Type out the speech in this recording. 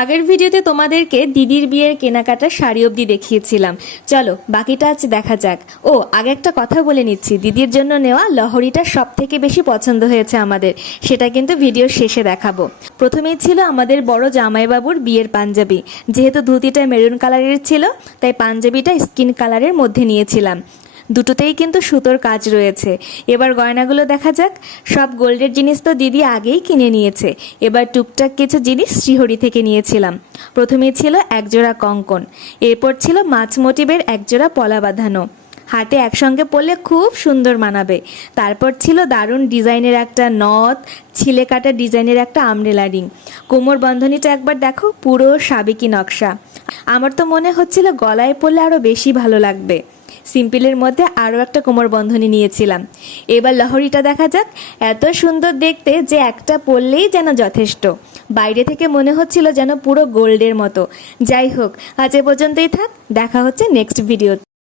আগের ভিডিওতে তোমাদেরকে দিদির বিয়ের কেনাকাটার শাড়ি অবধি দেখিয়েছিলাম। চলো বাকিটা আজ দেখা যাক। আগে একটা কথা বলে নিচ্ছি, দিদির জন্য নেওয়া লহরিটা সব থেকে বেশি পছন্দ হয়েছে আমাদের, সেটা কিন্তু ভিডিওর শেষে দেখাবো। প্রথমেই ছিল আমাদের বড় জামাইবাবুর বিয়ের পাঞ্জাবি। যেহেতু ধুতিটা মেরুন কালারের ছিল, তাই পাঞ্জাবিটা স্কিন কালারের মধ্যে নিয়েছিলাম। দুটোতেই কিন্তু সুতোর কাজ রয়েছে। এবার গয়নাগুলো দেখা যাক। সব গোল্ডের জিনিস তো দিদি আগেই কিনে নিয়েছে, এবার টুকটাক কিছু জিনিস শ্রীহরি থেকে নিয়েছিলাম। প্রথমেই ছিল একজোড়া কঙ্কন, এরপর ছিল মাছ মোটিভের একজোড়া পলা বাঁধানো, হাতে একসঙ্গে পরলে খুব সুন্দর মানাবে। তারপর ছিল দারুণ ডিজাইনের একটা নথ, ছিলে কাটা ডিজাইনের একটা আমরেলা রিং। কোমর বন্ধনীটা একবার দেখো, পুরো সাবেকি নকশা। আমার তো মনে হচ্ছিল গলায় পরলে আরও বেশি ভালো লাগবে। সিম্পলের মধ্যে আরও একটা কোমর বন্ধনী নিয়েছিলাম। এবার লহরিটা দেখা যাক। এত সুন্দর দেখতে যে একটা পরলেই যেন যথেষ্ট। বাইরে থেকে মনে হচ্ছিল যেন পুরো গোল্ডের মতো। যাই হোক, আজ এ পর্যন্তই থাক, দেখা হচ্ছে নেক্সট ভিডিও।